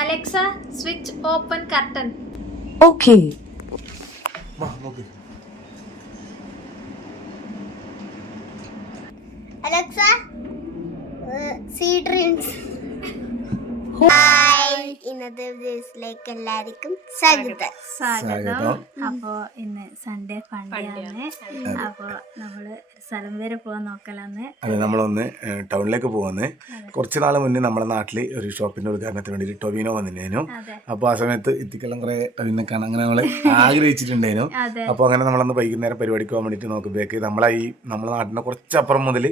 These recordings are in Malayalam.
Alexa switch open curtain. നോക്ക്. Alexa sweet dreams. ഹായ്. ഇന്നത്തെ ദിവസത്തിലേക്ക് എല്ലാവർക്കും സ്വാഗതം. സ്വാഗതം. അപ്പോ ഇന്ന് സൺഡേ ഫണ്ടിയാണ് അപ്പോ നമ്മൾ സ്ഥലം വരെ പോകാൻ നോക്കലാന്ന്. അതെ നമ്മളൊന്ന് ടൗണിലേക്ക് പോകുന്നത് കുറച്ച് നാൾ മുന്നേ നമ്മുടെ നാട്ടിൽ ഒരു ഷോപ്പിന്റെ ഉദ്ഘാടനത്തിന് വേണ്ടി ടൊവിനോ വന്നിട്ടുണ്ടായിരുന്നു അപ്പൊ അപ്പോൾ ആ സമയത്ത് ഇത്തിക്കെല്ലാം കുറെ ടൊവിനെ കാണാൻ അങ്ങനെ നമ്മൾ ആഗ്രഹിച്ചിട്ടുണ്ടായിരുന്നു അപ്പൊ അപ്പോൾ അങ്ങനെ നമ്മളന്ന് വൈകുന്നേരം പരിപാടിക്ക് പോകാൻ വേണ്ടിട്ട് നോക്കുമ്പോഴേക്ക് നമ്മളെ ഈ നമ്മുടെ നാട്ടിന്റെ കുറച്ചപ്പുറം മുതൽ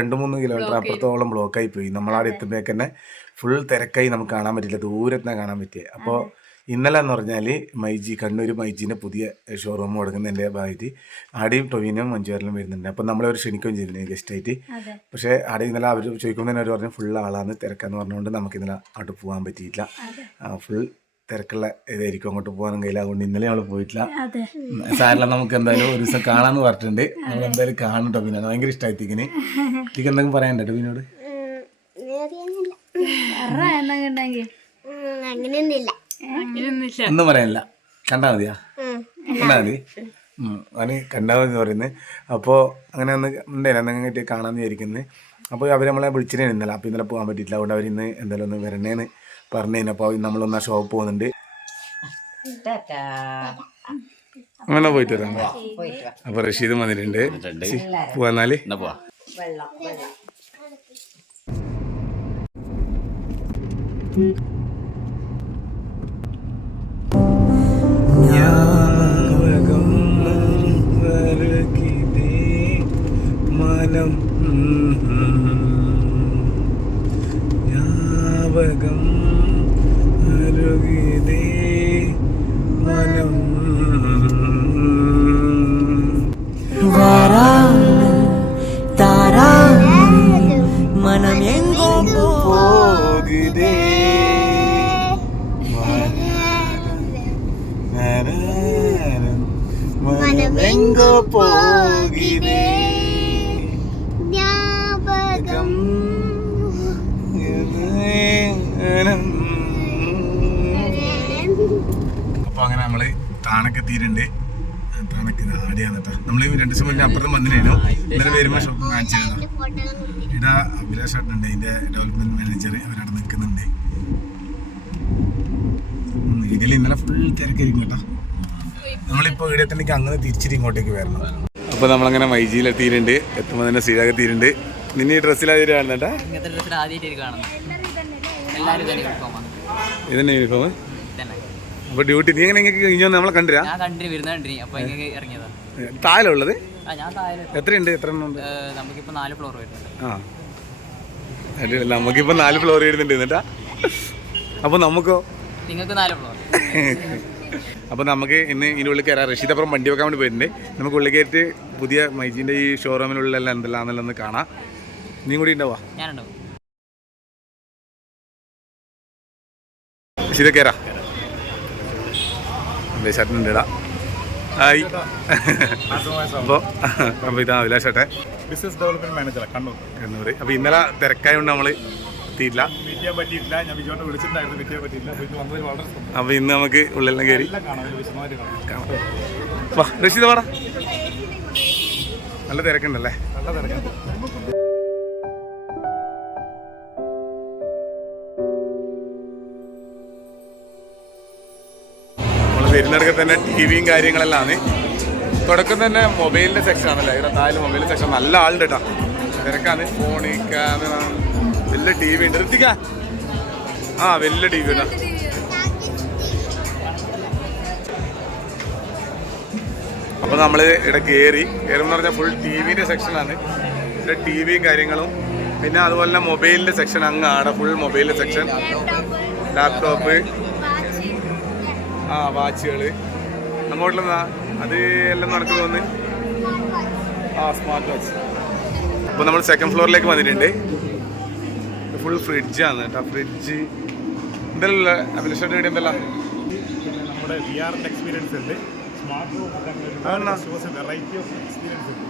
രണ്ട് മൂന്ന് കിലോമീറ്റർ അപ്പുറത്തോളം ബ്ലോക്കായി പോയി. നമ്മളവിടെ എത്തുമ്പോഴേക്ക് തന്നെ ഫുൾ തിരക്കായി നമുക്ക് കാണാൻ പറ്റില്ല. ദൂരത്തിനാണ് കാണാൻ പറ്റിയത് അപ്പോൾ ഇന്നലെ എന്ന് പറഞ്ഞാൽ മൈജി കണ്ണൂർ മൈജീന്റെ പുതിയ ഷോറൂം കൊടുക്കുന്നതിന്റെ ഭാഗമായിട്ട് ആടെയും ടൊവിനും മഞ്ചുവരലും വരുന്നുണ്ട്. അപ്പോൾ നമ്മളെ ഒരു ക്ഷണിക്കുകയും ചെയ്തിരുന്നു ഗസ്റ്റായിട്ട് പക്ഷേ ആടെ ഇന്നലെ അവർ ചോദിക്കുമ്പോൾ തന്നെ അവർ പറഞ്ഞു ഫുൾ ആളാണ് തിരക്കാന്ന് പറഞ്ഞുകൊണ്ട് നമുക്ക് ഇന്നലെ അങ്ങോട്ട് പോകാൻ പറ്റിയിട്ടില്ല ഫുൾ തിരക്കുള്ള ഇതായിരിക്കും അങ്ങോട്ട് പോകാനും കയ്യില്ല അതുകൊണ്ട് ഇന്നലെ അവൾ പോയിട്ടില്ല. സാറില്ല നമുക്ക് എന്തായാലും ഒരു ദിവസം കാണാന്ന് പറഞ്ഞിട്ടുണ്ട്. നമ്മൾ എന്തായാലും കാണും ടൊബിനെ ഭയങ്കര ഇഷ്ടമായി തിക്കിന് തിക്ക് എന്തെങ്കിലും പറയാനുണ്ടോ ടൊബിനോട് ഒന്നും പറയാനില്ല കണ്ടാ മതിയാ. കണ്ടാ മതി. അവന് കണ്ടാ മതി എന്ന് പറയുന്നത് അപ്പോ അങ്ങനെ ഒന്ന് ഉണ്ടായിരുന്നു എന്തെങ്കിലും കാണാമെന്ന് വിചാരിക്കുന്നത് അപ്പോൾ അവർ നമ്മളെ വിളിച്ചിട്ടേ ഇന്നലെ. അപ്പോൾ ഇന്നലെ പോകാൻ പറ്റിയില്ല അതുകൊണ്ട് അവർ ഇന്ന് എന്തായാലും ഒന്ന് വരണേന്ന് പറഞ്ഞേന്. അപ്പോൾ നമ്മളൊന്ന് ആ ഷോപ്പ് പോകുന്നുണ്ട്. അങ്ങനെ പോയിട്ട് വരാം. അപ്പോൾ റഷീദ് വന്നിട്ടുണ്ട്. പോവാന്നാൽ താണൊക്കെ എത്തിയിട്ടുണ്ട്. താണക്ക് ആടിയാണ് കേട്ടോ. നമ്മൾ രണ്ടു ദിവസം മുന്നേ അപ്പുറത്ത് വന്നില്ലായിരുന്നു. ഇന്നലെ വരുമ്പോൾ ഷോപ്പ് കാണിച്ചിരുന്നു ഇടാ അഭിലാഷ് ഉണ്ട് ഇതിന്റെ ഡെവലപ്മെന്റ് മാനേജർ അവരവിടെ നിൽക്കുന്നുണ്ട്. ഇതിൽ ഇന്നലെ ഫുൾ തിരക്കായിരിക്കും കേട്ടോ. നമ്മളിപ്പോൾ ഇവിടെ എത്തണമെങ്കിൽ അങ്ങനെ തിരിച്ചിട്ട് ഇങ്ങോട്ടേക്ക് വരണം. അപ്പൊ നമ്മളങ്ങനെ മൈജിയിലെത്തിയിട്ടുണ്ട്. എത്തുമ്പോൾ തന്നെ ശ്രീരാഗ് നിന്നെ ഈ ഡ്രസ്സിൽ ആദ്യം യൂണിഫോമാണ് ഇതന്നെ യൂണിഫോം അപ്പൊ ഡ്യൂട്ടി നീ എങ്ങനെ ഇങ്ങനെ കഴിഞ്ഞു നമ്മളെ കണ്ടിരാ? ഞാൻ കണ്ടിന് വരുന്ന കണ്ടിന്. അപ്പൊ ഇങ്ങനെ ഇറങ്ങിയതാ. എത്രയുണ്ട്? എത്ര ഉണ്ട്? നമുക്കിപ്പോ നാല് ഫ്ലോർ വരുന്നുണ്ട്. ആ. അടിപൊളി. നമുക്കിപ്പോ നാല് ഫ്ലോർ വരുന്നുണ്ട് എന്നിട്ടാ? അപ്പൊ നമുക്കോ? നിങ്ങൾക്ക് നാല് ഫ്ലോർ അപ്പൊ നമുക്ക് ഇന്ന് ഇതിന്റെ ഉള്ളിൽ കയറാം. റഷീദപ്പുറം വണ്ടി വെക്കാൻ വേണ്ടി പോയിട്ടുണ്ട്. നമുക്ക് ഉള്ളിൽ കയറിയിട്ട് പുതിയ മൈജിന്റെ ഈ ഷോറൂമിലുള്ള എന്തെല്ലാന്നെല്ലാം ഒന്ന് കാണാം. നീ കൂടി ഉണ്ടാവാ? ഞാനുണ്ടാവും. റഷീദ കയറാ. ഷർട്ടിനുണ്ട് ഇടാ ഹായ്. അപ്പോൾ അപ്പോൾ ഇതാ അഭിലാഷ് ചേട്ടൻ business development manager Kannur. Kannur അപ്പോൾ ഇന്നലെ തിരക്കായതുകൊണ്ട് നമ്മൾ എത്തിയില്ല മീറ്റ് ചെയ്യാൻ പറ്റിയിട്ടില്ല. ഞാൻ വിജയോട്ട് വിളിച്ചിട്ടുണ്ടായിരുന്നു. മീറ്റ് ചെയ്യാൻ പറ്റിയില്ല വന്നതിൽ വളരെ അപ്പോൾ ഇന്ന് നമുക്ക് ഉള്ളിലെല്ലാം കയറി കാണാം. റഷീദ വാടാ. നല്ല തിരക്കുണ്ടല്ലേ? നല്ല തിരക്കാണ് വരുന്നിടക്ക് തന്നെ ടി വിയും കാര്യങ്ങളെല്ലാം തുടക്കം തന്നെ മൊബൈലിന്റെ സെക്ഷൻ ആണല്ലേ? ഇവിടെ താഴെ മൊബൈൽ സെക്ഷൻ നല്ല ആളുണ്ട് കേട്ടോ തിരക്കാണ്. ഫോൺ ക്യാമറ വലിയ ടി വി ഉണ്ട്. ഋത്തിക ആ വലിയ ടി വി ഉണ്ട് നമ്മൾ ഇവിടെ കയറി കയറുമെന്ന് പറഞ്ഞാൽ ഫുൾ ടി വിന്റെ സെക്ഷനാണ് ഇവിടെ ടി വിയും കാര്യങ്ങളും. പിന്നെ അതുപോലെ തന്നെ മൊബൈലിന്റെ സെക്ഷൻ അങ്ങ് ആടെ ഫുൾ മൊബൈലിന്റെ സെക്ഷൻ ലാപ്ടോപ്പ് ആ വാച്ചുകൾ അങ്ങോട്ടുള്ള അത് എല്ലാം നടക്കുന്നു തോന്നുന്നു ആ സ്മാർട്ട് വാച്ച് അപ്പോൾ നമ്മൾ സെക്കൻഡ് ഫ്ലോറിലേക്ക് വന്നിട്ടുണ്ട്. ഫുൾ ഫ്രിഡ്ജാണ് കേട്ടോ ഫ്രിഡ്ജ് എന്തെല്ലാം അഭിലാഷയുടെ വീട് എന്തെല്ലാം? നമ്മുടെ വി ആറിന്റെ എക്സ്പീരിയൻസ് ഉണ്ട്. സ്മാർട്ട് വെറൈറ്റി ഓഫ് എക്സ്പീരിയൻസ് ഉണ്ട്.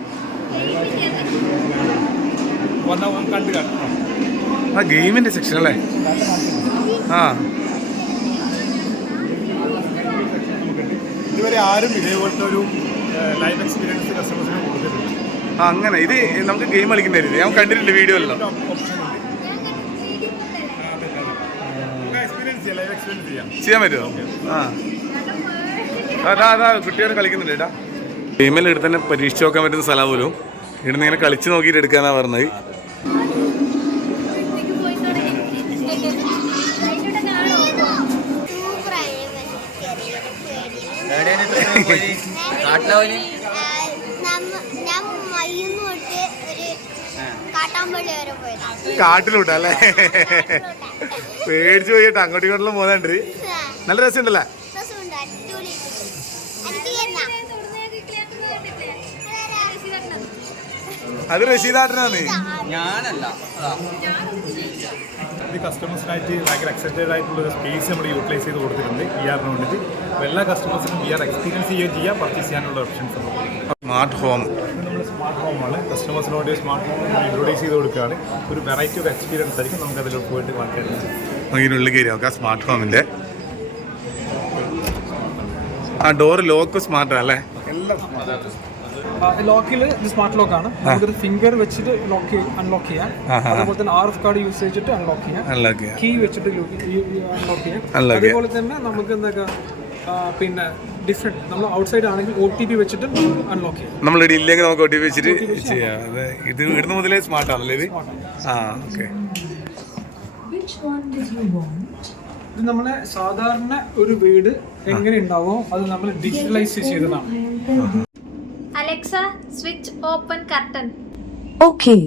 വന്നാൽ കാണാം ആ ഗെയിമിന്റെ സെക്ഷൻ അല്ലേ? ആ. ഇതുവരെ ആരും ഇതേപോലത്തെ ഒരു ലൈവ് എക്സ്പീരിയൻസ് കസ്റ്റമേഴ്സിന് കൊടുത്തിട്ടില്ല. ആ അങ്ങനെ. ഇത് നമുക്ക് ഗെയിം കളിക്കുന്ന രീതി. ഞാൻ കണ്ടിട്ടുണ്ട് വീഡിയോ എക്സ്പീരിയൻസ് ചെയ്യാം ലൈവ് എക്സ്പീരിയൻസ് ചെയ്യാം. ചെയ്യാൻ പറ്റുമോ? ആ. അതാ അതാ കുട്ടികൾ കളിക്കുന്നുണ്ട് ഏട്ടാ ഗെയിമിൽ എടുത്ത് തന്നെ പരീക്ഷിച്ച് നോക്കാൻ പറ്റുന്ന സ്ഥലം പോലും. ഇവിടുന്ന് ഇങ്ങനെ കളിച്ച് നോക്കിയിട്ട് എടുക്കാന്നാ പറഞ്ഞത്. കാട്ടിലൂട്ടാ അല്ലേ? പേടിച്ചു പോയിട്ട് അങ്ങോട്ടും ഇങ്ങോട്ടും പോകുന്നുണ്ട് നല്ല രസമുണ്ടല്ലേ? അത് റഷീദാട്ടനാണ് ഞാനല്ല. ഇത് കസ്റ്റമേഴ്സിനായിട്ട് ഭയങ്കര എക്സൈറ്റഡ് ആയിട്ടുള്ള സ്പേസ് നമ്മൾ യൂട്ടിലൈസ് ചെയ്ത് കൊടുത്തിട്ടുണ്ട് ഇ ആറിന് വേണ്ടിയിട്ട്. അപ്പോൾ എല്ലാ കസ്റ്റമേഴ്സിനും ഇ ആർ എക്സ്പീരിയൻസ് ചെയ്യുകയും ചെയ്യാം പർച്ചേസ് ചെയ്യാനുള്ള ഓപ്ഷൻസ് ഉണ്ട്. സ്മാർട്ട് ഹോം നമ്മൾ സ്മാർട്ട് ഹോമാണ് കസ്റ്റമേഴ്സിനോട് സ്മാർട്ട് ഹോം ഇൻട്രൊഡ്യൂസ് ചെയ്ത് കൊടുക്കുകയാണ്. ഒരു വെറൈറ്റി ഓഫ് എക്സ്പീരിയൻസ് ആയിരിക്കും നമുക്ക് അതിൽ പോയിട്ട് മാറ്റാൻ ഇതിനുള്ളിൽ കയറി നോക്കാം. സ്മാർട്ട് ഹോമിന്റെ ആ ഡോർ ലോക്ക് സ്മാർട്ട് അല്ലേ? ലോക്കിൽ ഇത് സ്മാർട്ട് ലോക്ക് ആണ്. നമുക്കിത് ഫിംഗർ വെച്ചിട്ട് ലോക്ക് അൺലോക്ക് ചെയ്യാം. അതുപോലെ തന്നെ ആർ എഫ് കാർഡ് യൂസ് ചെയ്തിട്ട് അൺലോക്ക് ചെയ്യാം. അൺലോക്ക് കീ വെച്ചിട്ട് അൺലോക്ക് ചെയ്യാം. അതുപോലെ തന്നെ നമുക്ക് എന്തൊക്കെ പിന്നെ ഡിഫറെന്റ് നമ്മൾ ഔട്ട്സൈഡ് ആണെങ്കിൽ ഒ ടി പി വെച്ചിട്ട് അൺലോക്ക് ചെയ്യാം. നമ്മൾ ഇവിടെ ഇല്ലെങ്കിൽ നമുക്ക് ഒട്ടി വെച്ചിട്ട് ചെയ്യാം. അത് ഇത് ഇവിടുന്ന് മുതലേ സ്മാർട്ട് ആണല്ലേ ഇത്? ആ okay Which one did you want? ഇത് നമ്മളെ സാധാരണ ഒരു വീട് എങ്ങനെ ഉണ്ടാവോ അത് നമ്മൾ ഡിജിറ്റലൈസ് ചെയ്തതാണ്. Alexa switch open curtain. Okay.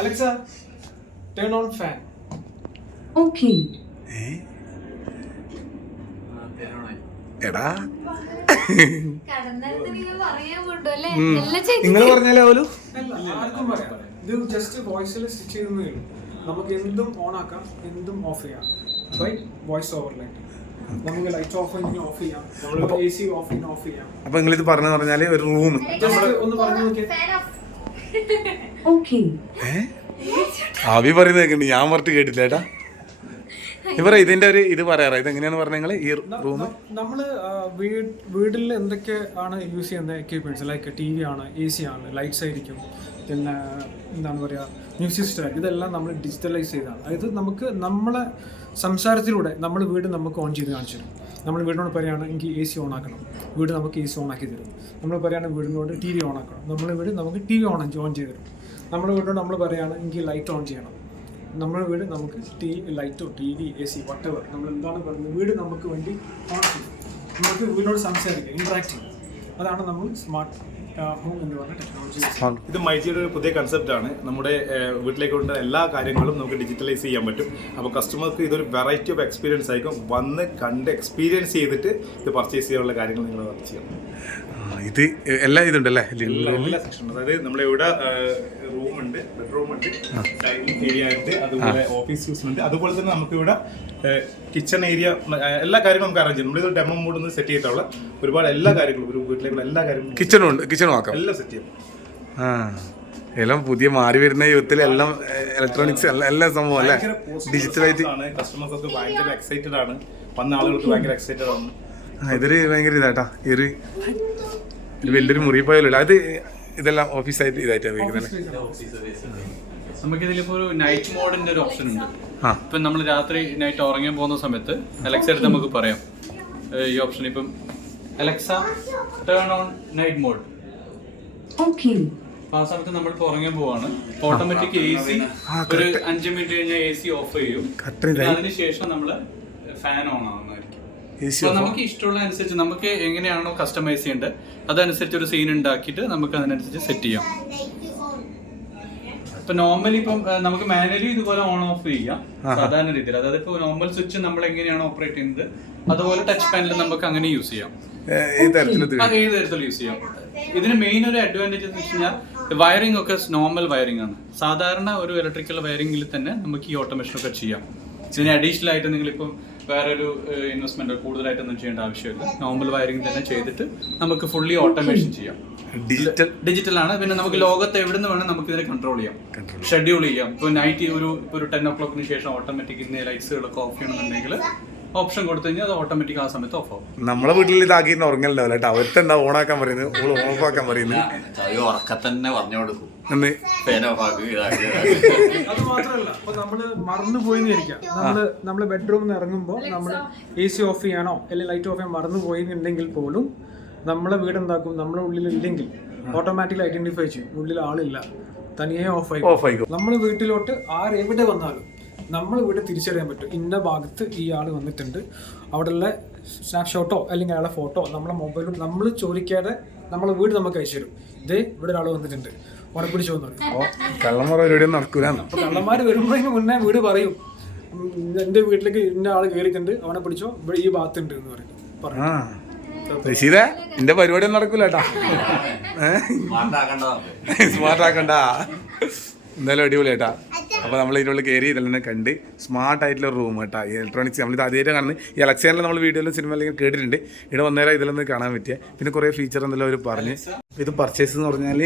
Alexa turn on fan Okay. എടാ. നിങ്ങൾ പറഞ്ഞാലേ പോലും ആർക്കും പറയാം ഇത് ജസ്റ്റ് വോയിസിൽ സ്റ്റിച്ച് ചെയ്യുന്നേ ഉള്ളൂ. നമുക്ക് എന്തും ഓൺ ആക്കാം എന്തും ഓഫ് ചെയ്യാം. ബൈ വോയിസ് ഓവർ ലൈറ്റ് നമുക്ക് ലൈറ്റ് ഓഫ് ചെയ്യുന്ന ഓഫ് ചെയ്യാം. നമ്മൾ എ സി ഓഫ് ചെയ്യുന്ന ഓഫ് ചെയ്യാം. അപ്പൊ നിങ്ങൾ ഇത് പറഞ്ഞു പറഞ്ഞാൽ ഒരു റൂം ഒന്ന് പറഞ്ഞു നോക്കിയേ. Fan off Okay. അവി പറയുന്നത് കേൾക്കുന്നുണ്ട് ഞാൻ പറഞ്ഞിട്ട് കേട്ടില്ല ഏട്ടാ. ഇവരെ ഇതിന്റെ ഒരു ഇത് പറയാറ്. ഇത് എങ്ങനെയാണ് പറഞ്ഞു ഈ റൂം നമ്മൾ വീട് വീട്ടിൽ എന്തൊക്കെ ആണ് യൂസ് ചെയ്യുന്ന എക്യുപ്മെന്റ്സ് ലൈക്ക് ടി വി ആണ് എ സി ആണ് ലൈറ്റ്സ് ആയിരിക്കും പിന്നെ എന്താണ് പറയുക മ്യൂസിക് സിസ്റ്റം ഇതെല്ലാം നമ്മൾ ഡിജിറ്റലൈസ് ചെയ്തതാണ് അതായത് നമുക്ക് നമ്മളെ സംസാരത്തിലൂടെ നമ്മൾ വീട് നമുക്ക് ഓൺ ചെയ്ത് കാണിച്ചു തരും. നമ്മൾ വീടിനോട് പറയുകയാണ് എനിക്ക് എ സി ഓൺ ആക്കണം. വീട് നമുക്ക് എ സി ഓൺ ആക്കി തരും. നമ്മൾ പറയുകയാണ് വീടിനോട് ടി വി ഓൺ ആക്കണം. നമ്മൾ വീട് നമുക്ക് ടി വി ഓൺ ഓൺ ചെയ്ത് തരും. നമ്മുടെ വീടിനോട് നമ്മൾ പറയുകയാണ് എനിക്ക് ലൈറ്റ് ഓൺ ചെയ്യണം. നമ്മുടെ വീട് നമുക്ക് ടി ലൈറ്റോ ടി വി എ സി വട്ടവർ നമ്മൾ എന്താണ് പറയുന്നത്? വീട് നമുക്ക് വേണ്ടി നമുക്ക് വീടിനോട് സംസാരിക്കാം ഇൻട്രാക്ട് ചെയ്യും. അതാണ് നമ്മൾ സ്മാർട്ട് ഇത് മൈജിയുടെ ഒരു പുതിയ കൺസെപ്റ്റ് ആണ്. നമ്മുടെ വീട്ടിലേക്ക് കൊണ്ട എല്ലാ കാര്യങ്ങളും നമുക്ക് ഡിജിറ്റലൈസ് ചെയ്യാൻ പറ്റും. അപ്പോൾ കസ്റ്റമർക്ക് ഇതൊരു വെറൈറ്റി ഓഫ് എക്സ്പീരിയൻസ് ആയിരിക്കും. വന്ന് കണ്ട് എക്സ്പീരിയൻസ് ചെയ്തിട്ട് ഇത് പർച്ചേസ് ചെയ്യാനുള്ള കാര്യങ്ങൾ നിങ്ങൾ ചെയ്യണം ഇത് എല്ലാ ഇതുണ്ടല്ലേ? എല്ലാ എല്ലാ സെക്ഷനും അതായത് നമ്മുടെ ഇവിടെ റൂം ഉണ്ട് ബെഡ്റൂം ഉണ്ട് ഡൈനിങ് ഏരിയ ഉണ്ട് അതുപോലെ ഓഫീസ് യൂസ് ഉണ്ട്. അതുപോലെ തന്നെ നമുക്ക് ഇവിടെ കിച്ചൺ ഏരിയ എല്ലാ കാര്യങ്ങളും നമുക്ക് അറേഞ്ച് ചെയ്യാം. നമ്മളിത് ഡെമോ മൂഡ് ഒന്ന് സെറ്റ് ചെയ്തിട്ടുള്ള ഒരുപാട് എല്ലാ കാര്യങ്ങളും ഒരു വീട്ടിലേക്കുള്ള എല്ലാ കാര്യങ്ങളും കിച്ചണും ഉണ്ട്. കിച്ചണും ആക്കാം. എല്ലാം സെറ്റ് ചെയ്യാം. ആ. എല്ലാം പുതിയ മാറി വരുന്ന യുഗത്തിൽ എല്ലാം ഇലക്ട്രോണിക്സ് എല്ലാ സംഭവം അല്ലേ? ഡിജിറ്റലായിട്ട് ആണ്. കസ്റ്റമേഴ്സൊക്കെ ഭയങ്കര എക്സൈറ്റഡ് ആണ്. വന്ന ആളുകൾക്ക് ഭയങ്കര എക്സൈറ്റഡ് ആണ്. ഇതൊരു ഭയങ്കര ഇതാട്ടാ. ഈ ഒരു വലിയൊരു മുറി പോയല്ലോ അത് ഇതെല്ലാം ഓഫീസായിട്ട് ഇതായിട്ട് ഉപയോഗിക്കുന്നത് നമുക്കിതിലിപ്പോ ഒരു നൈറ്റ് മോഡിന്റെ ഒരു ഓപ്ഷൻ ഉണ്ട്. ഇപ്പൊ നമ്മൾ രാത്രി നൈറ്റ് ഉറങ്ങാൻ പോകുന്ന സമയത്ത് അലക്സ എടുത്ത് നമുക്ക് പറയാം. ഈ ഓപ്ഷൻ ഇപ്പം Alexa turn on night mode ആ സമയത്ത് നമ്മളിപ്പോ ഉറങ്ങാൻ പോവാണ്. ഓട്ടോമാറ്റിക് എ സി ഒരു അഞ്ച് മിനിറ്റ് കഴിഞ്ഞാൽ എ സി ഓഫ് ചെയ്യും. അതിനുശേഷം നമ്മൾ ഫാൻ ഓൺ off നമുക്ക് ഇഷ്ടമുള്ള അനുസരിച്ച് നമുക്ക് എങ്ങനെയാണോ കസ്റ്റമൈസ് ചെയ്യേണ്ടത് അതനുസരിച്ച് ഒരു സീൻ ഉണ്ടാക്കിയിട്ട് നമുക്ക് അതിനനുസരിച്ച് സെറ്റ് ചെയ്യാം. ഇപ്പൊ നോർമലി ഇപ്പം നമുക്ക് മാനുവലി ഇതുപോലെ ഓൺ ഓഫ് ചെയ്യാം സാധാരണ രീതിയിൽ. അതായത് ഇപ്പൊ നോർമൽ സ്വിച്ച് നമ്മൾ എങ്ങനെയാണ് ഓപ്പറേറ്റ് ചെയ്യുന്നത് അതുപോലെ ടച്ച് പാനൽ നമുക്ക് അങ്ങനെ യൂസ് ചെയ്യാം. ഏത് തരത്തിൽ യൂസ് ചെയ്യാം. ഇതിന് മെയിൻ ഒരു അഡ്വാന്റേജ് എന്ന് വെച്ച് കഴിഞ്ഞാൽ വയറിംഗ് ഒക്കെ നോർമൽ വയറിംഗ് ആണ്. സാധാരണ ഒരു ഇലക്ട്രിക്കൽ വയറിംഗിൽ തന്നെ നമുക്ക് ഈ ഓട്ടോമേഷൻ ഒക്കെ ചെയ്യാം. ഇതിന് അഡീഷണൽ ആയിട്ട് നിങ്ങളിപ്പം വേറൊരു ഇൻവെസ്റ്റ്മെന്റ് കൂടുതലായിട്ടൊന്നും ചെയ്യേണ്ട ആവശ്യമില്ല. നോർമൽ വയറിംഗ് തന്നെ ചെയ്തിട്ട് നമുക്ക് ഫുള്ളി ഓട്ടോമേഷൻ ചെയ്യാം. ഡിജിറ്റൽ ഡിജിറ്റൽ ആണ്. പിന്നെ നമുക്ക് ലോകത്ത് എവിടെ നിന്ന് വേണം നമുക്ക് ഇതിനെ കൺട്രോൾ ചെയ്യാം. ഷെഡ്യൂൾ ചെയ്യാം. ഇപ്പോൾ നൈറ്റ് ഒരു ഇപ്പൊ ഒരു ടെൻ ഒ ക്ലോക്കിന് ശേഷം ഓട്ടോമാറ്റിക് ഇന്ന് ലൈറ്റ്സുകളൊക്കെ ഓഫ് ചെയ്യണമെന്നുണ്ടെങ്കിൽ ഓപ്ഷൻ കൊടുത്തു കഴിഞ്ഞാൽ അത് ഓട്ടോമാറ്റിക് ആ സമയത്ത് ഓഫ് ആവും. നമ്മളെ വീട്ടിൽ ഇതാക്കിയിട്ട് ഉറങ്ങലുണ്ടാവില്ല കേട്ടോ. അവർക്ക് ഓണാക്കാൻ പറയുന്നത്? ഓൺ ഓഫ് ആക്കാൻ പറയുന്നത്? ഉറക്കത്തന്നെ പറഞ്ഞു കൊടുക്കും ഇതാക്കി അത് മാത്രമല്ല ഇപ്പൊ നമ്മൾ മറന്നു പോയി ഇരിക്കാം നമ്മൾ നമ്മൾ ബെഡ്റൂമിൽ നിന്ന് ഇറങ്ങുമ്പോൾ നമ്മൾ എ സി ഓഫ് ചെയ്യാനോ അല്ലെങ്കിൽ ലൈറ്റ് ഓഫ് ചെയ്യാൻ മറന്നു പോയിട്ടുണ്ടെങ്കിൽ പോലും നമ്മളെ വീട് എന്താക്കും? നമ്മളെ ഉള്ളിൽ ഇല്ലെങ്കിൽ ഓട്ടോമാറ്റിക്കലി ഐഡന്റിഫൈ ചെയ്യും. ഉള്ളിൽ ആളില്ല. തനിയെ ഓഫ് ആയി ഓഫ് ആയിക്കോ. നമ്മൾ വീട്ടിലോട്ട് ആരെവിടെ വന്നാലും നമ്മൾ ഇവിടെ തിരിച്ചറിയാൻ പറ്റും. ഇന്ന ഭാഗത്ത് ഈ ആൾ വന്നിട്ടുണ്ട്. അവിടെയുള്ള സ്നാപ്ഷോട്ടോ അല്ലെങ്കിൽ അയാളെ ഫോട്ടോ നമ്മളെ മൊബൈലും നമ്മൾ ചോദിക്കാതെ നമ്മളെ വീട് നമുക്ക് അയച്ചു തരും. ഇതേ ഇവിടെ ഒരാൾ വന്നിട്ടുണ്ട്. ഉടനെ പിടിച്ചു വന്നു ഓ കള്ളന്മാർ അപ്പൊ വരുമ്പോഴേക്കും മുന്നേ വീട് പറയും. എന്റെ വീട്ടിലേക്ക് ഇന്ന ആൾ കയറിയിട്ടുണ്ട് അവനെ പിടിച്ചോ ഇവിടെ ഈ ഭാഗത്തുണ്ട് എന്ന് പറയും എന്റെ പരിപാടിയൊന്നും നടക്കൂല കേട്ടാ മാറ്റാക്കണ്ട സ്മാർട്ട് ആക്കണ്ട. എന്തായാലും അടിപൊളി അപ്പോൾ അപ്പൊ നമ്മൾ ഇതിനുള്ളിൽ കയറി ഇതെല്ലാം കണ്ട് സ്മാർട്ട് ആയിട്ടുള്ള റൂം കേട്ടാ ഈ ഇലക്ട്രോണിക്സ് നമ്മൾ ഇത് ആദ്യമായിട്ട് കാണുന്നത്. ഈ അലക്സാനിൽ നമ്മൾ വീഡിയോയിലും സിനിമയിലും കേട്ടിട്ടുണ്ട്. ഇവിടെ വന്നേരം ഇതിലൊന്ന് കാണാൻ പറ്റിയ. പിന്നെ കുറേ ഫീച്ചർ എന്തെല്ലാം അവർ പറഞ്ഞ്. ഇത് പർച്ചേസ് എന്ന് പറഞ്ഞാൽ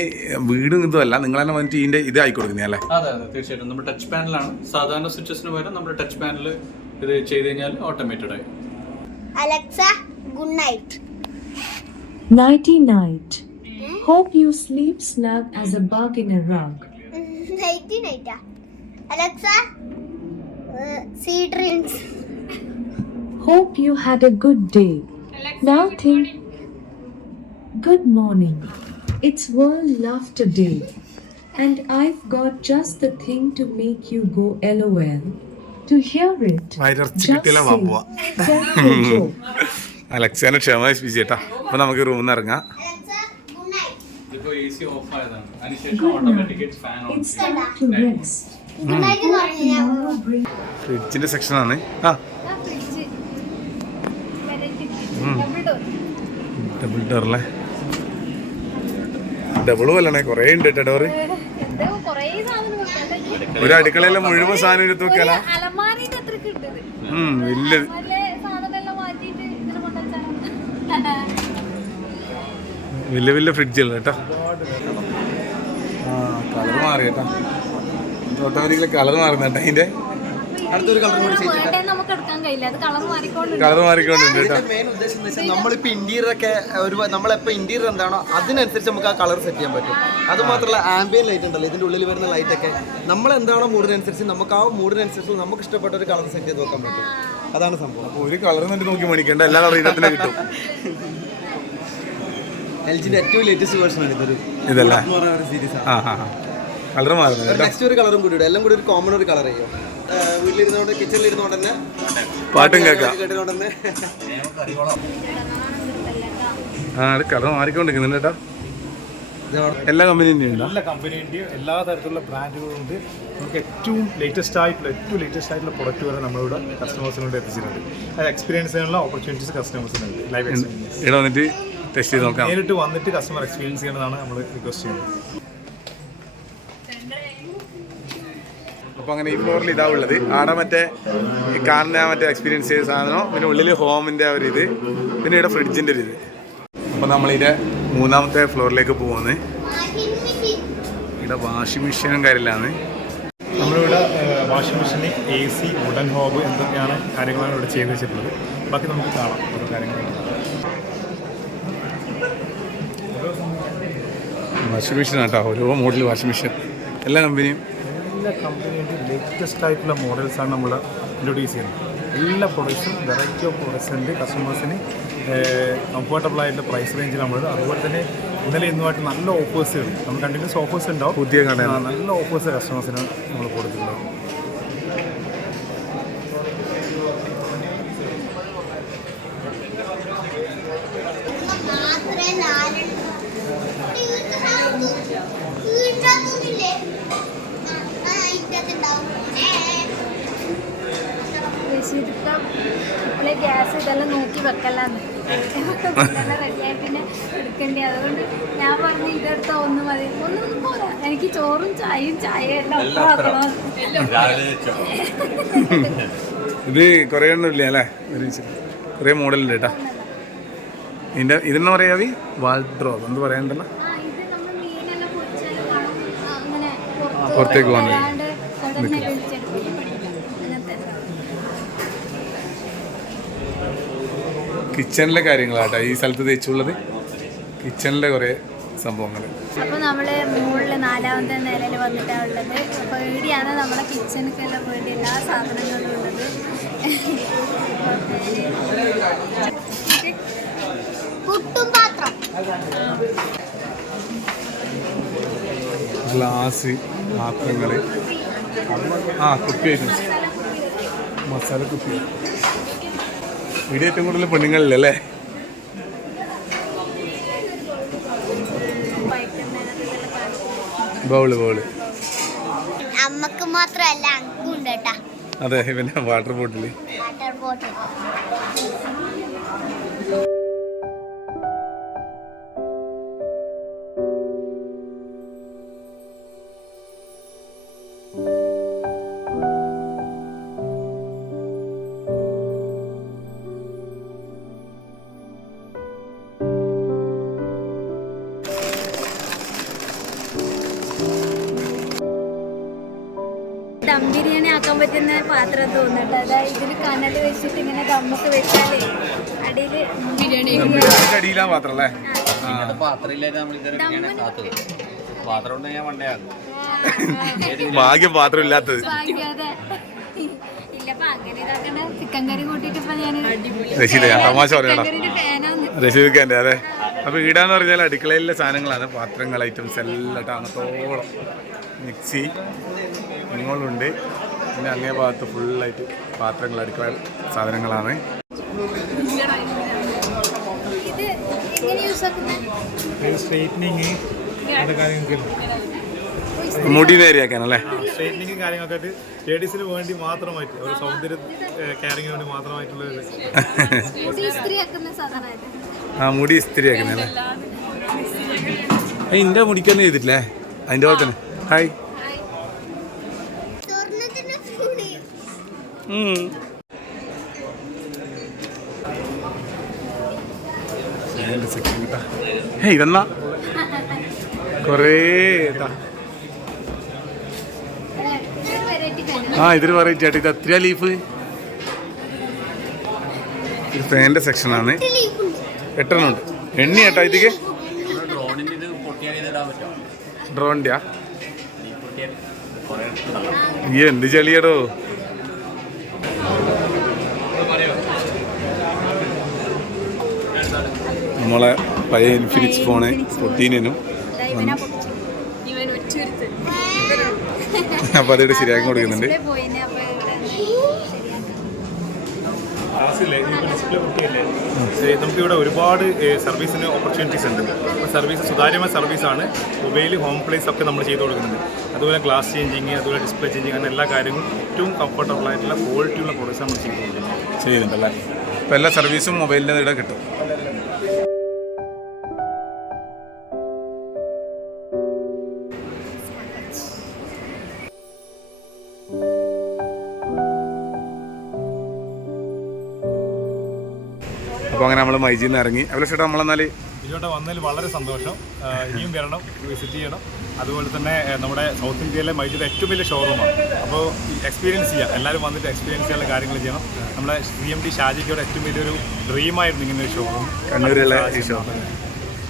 വീടും ഇതുമല്ല നിങ്ങൾ തന്നെ വന്നിട്ട് ഇതിന്റെ ഇത് ആയി കൊടുക്കുന്നേ അല്ലേ? അതെ അതെ തീർച്ചയായിട്ടും. നമ്മുടെ ടച്ച് പാനലാണ് സാധാരണ സ്വിച്ചസിന് പകരം നമ്മുടെ ടച്ച് പാനൽ ഇത് ചെയ്ത് കഴിഞ്ഞാൽ ഓട്ടോമേറ്റഡ് ആയി. Alexa good night nighty night hope you sleep snug as a bug in a rug. Night നൈറ്റാ Alexa sweet dreams Hope you had a good day. Now think. Good morning. It's World Laughter Day. And I've got just the thing to make you go LOL. To hear it, just say. അലക്സാനെ ക്ഷമ നശിപ്പിച്ച് കേട്ടാ അപ്പൊ നമുക്ക് റൂമിൽ നിന്ന് ഇറങ്ങാം അലക്സ ഗുഡ് നൈറ്റ് ഇപ്പോൾ എ സി ഓഫ് ആയതാണ്. അതിനുശേഷം ഓട്ടോമാറ്റിക് ഫാൻ ഓൺ ഫ്രിഡ്ജിന്റെ സെക്ഷൻ ആണ്. ആ. ഫ്രിഡ്ജ് ഡബിൾ ഡോർ ഡബിൾ ഡോറല്ലേ ഡബിളും അല്ലണേ കുറേ ഉണ്ട് കേട്ടോ ഡോറ് എന്തോ കൊറേ സാധനം വെക്കണ്ട ഒരു അടുക്കളയിലെ മുഴുവൻ സാധനം എടുത്ത് വെക്കാല അലമാരിന്റെ അത്ര കിട്ടത് ഉം വലിയത് നല്ല സാധനം എല്ലാം മാറ്റിയിട്ട് ഇതിനെ കൊണ്ടുവച്ചാൽ വലിയ വലിയ ഫ്രിഡ്ജല്ല കേട്ടോ കളർ മാറി കേട്ടോ ഓട്ടോമാറ്റിക്കലി കളർ മാറുന്ന കേട്ടോ അതിന്റെ അത് കളർ മാറിക്കൊണ്ട് കളർ മാറിക്കൊണ്ടുണ്ട് കേട്ടോ മെയിൻ ഉദ്ദേശം എന്ന് വെച്ചാൽ നമ്മളിപ്പോൾ ഇന്റീരിയർ ഒക്കെ ഒരു നമ്മളിപ്പോ ഇന്റീരിയർ എന്താണോ അതിനനുസരിച്ച് നമുക്ക് ആ കളർ സെറ്റ് ചെയ്യാൻ പറ്റും. അത് മാത്രമല്ല ആംബിയൻ ലൈറ്റ് ഉണ്ടല്ലോ ഇതിന്റെ ഉള്ളിൽ വരുന്ന ലൈറ്റ് ഒക്കെ നമ്മൾ എന്താണോ മൂഡിനനുസരിച്ച് നമുക്ക് ആ മൂഡിനനുസരിച്ച് നമുക്ക് ഇഷ്ടപ്പെട്ട ഒരു കളർ സെറ്റ് ചെയ്ത് നോക്കാൻ പറ്റും. അതാണ് സംഭവം. ഒരു കളർ നോക്കി മേടിക്കേണ്ട എല്ലാ കളറും കിട്ടും. എൽ ജിന്റെ ഏറ്റവും ലേറ്റസ്റ്റ് വേർഷൻ ആണ് ഇതൊരു ഇതല്ലേ? സീരീസ് ആ ആ കളർ മാറുന്നത് കേട്ടോ നെക്സ്റ്റ് ഒരു കളറും കൂടി ഇടും. എല്ലാം കൂടി ഒരു കോമൺ ഒരു കളർ ചെയ്യും വീട്ടിലിരുന്നോണ്ട് കിച്ചണിലിരുന്നോണ്ട് തന്നെ പാട്ടും കേൾക്കാം. കേട്ടുകൊണ്ട് തന്നെ ആ അത് കളർ മാറിക്കൊണ്ടിരിക്കുന്നുണ്ട് കേട്ടോ. എല്ലാ കമ്പനിയും ഉണ്ട്? എല്ലാ കമ്പനിന്റെയും എല്ലാ തരത്തിലുള്ള ബ്രാൻഡുകളും ഉണ്ട്. നമുക്ക് ഏറ്റവും ലേറ്റസ്റ്റ് ആയിട്ടുള്ള ഏറ്റവും ലേറ്റസ്റ്റ് ആയിട്ടുള്ള പ്രൊഡക്റ്റ് വരെ നമ്മളിവിടെ കസ്റ്റമേഴ്സിനോട് എത്തിച്ചിട്ടുണ്ട്. അത് എക്സ്പീരിയൻസ് ചെയ്യാനുള്ള ഓപ്പർച്യൂണിറ്റീസ് കസ്റ്റമേഴ്സിനുണ്ട് ലൈവ് എക്സ്പീരിയൻസ് ഇവിടെ വന്നിട്ട് ടെസ്റ്റ് ചെയ്ത് നോക്കാം. നേരിട്ട് വന്നിട്ട് കസ്റ്റമർ എക്സ്പീരിയൻസ് ചെയ്യണമെന്നാണ് നമ്മൾ റിക്വസ്റ്റ് ചെയ്യുന്നത്. അപ്പോൾ അങ്ങനെ ഈ ഫ്ലോറിൽ ഇതാ ഉള്ളത്. ആടെ മറ്റേ ഈ കാണുന്ന ആ മറ്റേ എക്സ്പീരിയൻസ് ചെയ്ത സാധനം പിന്നെ ഉള്ളിൽ ഹോമിന്റെ ഒരു ഇത് പിന്നെ ഇവിടെ ഫ്രിഡ്ജിന്റെ ഒരു ഇത്. അപ്പോൾ നമ്മളിതിന്റെ മൂന്നാമത്തെ ഫ്ലോറിലേക്ക് പോകുന്നത് ഇവിടെ വാഷിംഗ് മെഷീനും കാര്യമില്ലാണ് നമ്മളിവിടെ washing machine A C wooden hob എന്തൊക്കെയാണ് കാര്യങ്ങളാണ് ഇവിടെ ചെയ്ത് വെച്ചിട്ടുള്ളത്. ബാക്കി നമുക്ക് കാണാം ഓരോ കാര്യങ്ങൾ വാഷിംഗ് മെഷീൻ കേട്ടോ ഓരോ മോഡൽ വാഷിംഗ് മെഷീൻ. എല്ലാ കമ്പനിയും. എല്ലാ കമ്പനിയുടെ ലേറ്റസ്റ്റ് ആയിട്ടുള്ള മോഡൽസാണ് നമ്മൾ ഇൻട്രൊഡ്യൂസ് ചെയ്യുന്നത്. എല്ലാ പ്രൊഡക്ട്സും വെറൈറ്റി ഓഫ് പ്രൊഡക്ട്സ് ഉണ്ട്. കസ്റ്റമേഴ്സിന് കംഫർട്ടബിൾ ആയിട്ടുള്ള പ്രൈസ് റേഞ്ചിൽ നമ്മൾ അതുപോലെ തന്നെ ഇന്നലെ ഇന്നുമായിട്ട് നല്ല ഓഫേഴ്സുകൾ നമ്മൾ കണ്ടിന്യൂസ് ഓഫേഴ്സ് ഉണ്ടാവും. പുതിയ നല്ല ഓഫേഴ്സ് കസ്റ്റമേഴ്സിന് നമ്മൾ കൊടുത്തിട്ടുള്ളത് മാത്രമേ നാലെണ്ണം വീട്ടിലൊന്നുമില്ലേ അതിനകത്തുണ്ടാവും ശരിക്കും ഇപ്പോഴേ ഗ്യാസ് ഇതെല്ലാം നോക്കി വെക്കലാന്ന് ഇതെല്ലാം റെഡിയായി പിന്നെ എടുക്കണ്ടേ അതുകൊണ്ട് ഞാൻ പറഞ്ഞു ഇതെടുത്തോ ഒന്ന് പോരാ എനിക്ക് ചോറും ചായയും ചായയും ഇത് കുറേ എണ്ണം ഇല്ല അല്ലേ? ഒരുമിച്ച്. കുറേ മോഡലുണ്ട് കേട്ടാ. ഇതിന്റെ ഇതെന്ന് പറയാവി വാൾഡ്രോബ് എന്ത് പറയാനുണ്ടല്ലോ? ആ, ഇത് നമ്മൾ മീനെല്ലാം പൊരിച്ചാലും കാണും. അങ്ങനെ പുറത്ത് പുറത്തേക്ക് പോകുന്നത്. കിച്ചണിലെ കാര്യങ്ങളാട്ടോ ഈ സ്ഥലത്ത് തേച്ചുള്ളത്. കിച്ചണിലെ കുറേ സംഭവങ്ങൾ അപ്പോൾ നമ്മൾ മുകളിൽ നാലാമത്തെ നിലയിൽ വന്നിട്ടാണ് ഉള്ളത്. അപ്പോൾ ഇവിടെയാണ് നമ്മളെ കിച്ചണിക്കെല്ലാം പേടി എല്ലാ സാധനങ്ങളും ഉള്ളത്. പുട്ടും പാത്രം. ഗ്ലാസ് പാത്രങ്ങൾ ആ കുപ്പി ഐറ്റംസ്. മസാല കുപ്പി. ഇവിടെ ഏറ്റവും കൂടുതൽ പെണ്ണുങ്ങളിലല്ലേ ബൗൾ ബൗൾ. അമ്മയ്ക്ക് മാത്രമല്ല അങ്കും ഉണ്ട് കേട്ടാ. അതെ പിന്നെ വാട്ടർ ബോട്ടിൽ വാട്ടർ ബോട്ടിൽ പറ്റുന്ന പാത്രം തോന്നുന്നുണ്ട് അതായത് ഇതിൽ കനൽ വെച്ചിട്ട് ഇങ്ങനെ ദമ്മൊക്കെ വെച്ചാലേ അടിയിൽ ബിരിയാണി അടിയിലാ പാത്രം അല്ലേ? ഉണ്ടെങ്കിൽ ഭാഗ്യം പാത്രം ഇല്ലാത്തത് ഞാൻ തമാശ പറയണം ഫാനാന്ന് അതെ. അപ്പോൾ ഈടാന്ന് പറഞ്ഞാൽ അടുക്കളയിലെ സാധനങ്ങളാണ്. പാത്രങ്ങൾ ഐറ്റംസ് എല്ലാം ഇട്ട് മിക്സി ഇങ്ങോട്ടുണ്ട് പിന്നെ അങ്ങേ ഭാഗത്ത് ഫുള്ളായിട്ട് പാത്രങ്ങൾ അടുക്കള സാധനങ്ങളാണ്. ഇത് എങ്ങനെ യൂസ് ആക്കുന്നത് സ്ട്രൈറ്റനിങ് മുടി നേരെയാക്കാനല്ലേ? സ്ട്രൈറ്റനിങ് കാര്യങ്ങളൊക്കെ ആയിട്ട് ലേഡീസിന് വേണ്ടി മാത്രമായിട്ട് ഒരു സൗന്ദര്യ കെയറിങ്ങിന് വേണ്ടി മാത്രമായിട്ടുള്ള ആ മുടി ഇസ്തിരി ആക്കുന്നല്ലേ ഇന്റെ മുടിക്കന്നെ ചെയ്തിട്ടില്ലേ? അതിന്റെ പോലെ തന്നെ. ഹായ് സ്വർണത്തിന്റെ കൂടി ഇതെന്നാ കുറേ. ആ ഇതൊരു വെറൈറ്റി ആയിട്ട്. ഇത് എത്രയാ ലീഫ് ഇത് ഫാന്റെ സെക്ഷനാണ് എട്ടെണ്ണം ഉണ്ട്. എണ്ണി ഏട്ടാ ഇതിക്ക്. ഡ്രോണിന്റെയാ ഈ എന്ത് ചെളിയടോ? നമ്മളെ പഴയ ഇൻഫിനിക്സ് ഫോണ് ഫോർട്ടീനും അപ്പൊ അതിവിടെ ശരിയാക്കി കൊടുക്കുന്നുണ്ട്. നമുക്കിവിടെ ഒരുപാട് സർവീസിന് ഓപ്പർച്യൂണിറ്റീസ് ഉണ്ട്. അപ്പോൾ സർവീസ് സുതാര്യമായ സർവീസാണ് മൊബൈൽ ഹോം പ്ലേസ് ഒക്കെ നമ്മൾ ചെയ്തു കൊടുക്കുന്നത്. അതുപോലെ ഗ്ലാസ് ചേഞ്ചിങ് അതുപോലെ ഡിസ്പ്ലേ ചേഞ്ചിങ് അങ്ങനെ എല്ലാ കാര്യങ്ങളും ഏറ്റവും കംഫർട്ടബിൾ ആയിട്ടുള്ള ക്വാളിറ്റിയുള്ള പ്രോഡക്റ്റ്സ് നമ്മൾ ചെയ്ത് കൊടുക്കുന്നത്. ചെയ്യുന്നുണ്ടല്ലേ അപ്പോൾ എല്ലാ സർവീസും മൊബൈലിന്റെ ഇവിടെ കിട്ടും. മൈജിയിൽ നിന്ന് ഇറങ്ങി. അവിടെ ചേട്ടാ നമ്മളെന്നാൽ ഇതിലോട്ട് വന്നതിൽ വളരെ സന്തോഷം. ഇനിയും വരണം വിസിറ്റ് ചെയ്യണം. അതുപോലെ തന്നെ നമ്മുടെ സൗത്ത് ഇന്ത്യയിലെ മൈജിയുടെ ഏറ്റവും വലിയ ഷോറൂമാണ് അപ്പോൾ എക്സ്പീരിയൻസ് ചെയ്യാം. എല്ലാവരും വന്നിട്ട് എക്സ്പീരിയൻസ് ചെയ്യാനുള്ള കാര്യങ്ങൾ ചെയ്യണം. നമ്മുടെ സി എം ഡി ഷാജിക്കയുടെ ഏറ്റവും വലിയൊരു ഡ്രീമായിരുന്നു ഇങ്ങനെ ഒരു ഷോറൂം കണ്ണൂരിലെ ഈ ഷോ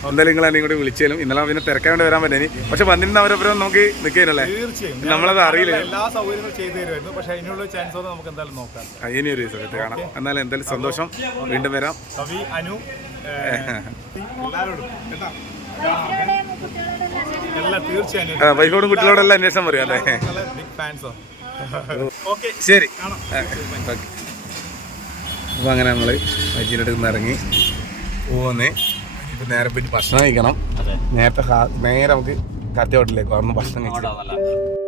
എന്തായാലും നിങ്ങൾ എന്നെ കൂടി വിളിച്ചാലും ഇന്നലെ പിന്നെ തിരക്കാൻ വേണ്ടി വരാൻ പറ്റി പക്ഷെ വന്നിരുന്ന അവരൊപ്പം നമുക്ക് നിൽക്കാനല്ലേ? തീർച്ചയായും. നമ്മളത് അറിയില്ല. എല്ലാ സൗകര്യങ്ങളും ചെയ്തു തരുമായിരുന്നു. പക്ഷെ അതിനുള്ള ചാൻസ് ഒന്ന് നമുക്ക് എന്തായാലും നോക്കാം. ഇനി ഒരു ദിവസമായിട്ട് കാണാം. എന്നാലും എന്തായാലും സന്തോഷം. വീണ്ടും വരാം. കവി അനു എല്ലാവരോടും കേട്ടാ. എല്ലാം തീർച്ചയായും വൈഫോടും കുട്ടികളോടെല്ലാം അന്വേഷണം പറയാം അല്ലേ? ശരി. അപ്പോൾ അങ്ങനെ നമ്മൾ മജീന്റെ അടുത്ത് നിന്ന് ഇറങ്ങി പോകുന്നേ ഇപ്പം നേരെ പോയിട്ട് ഭക്ഷണം കഴിക്കണം. നേരത്തെ നേരെ നമുക്ക് കത്തി ഹോട്ടലിലേക്ക് ഭക്ഷണം നല്ല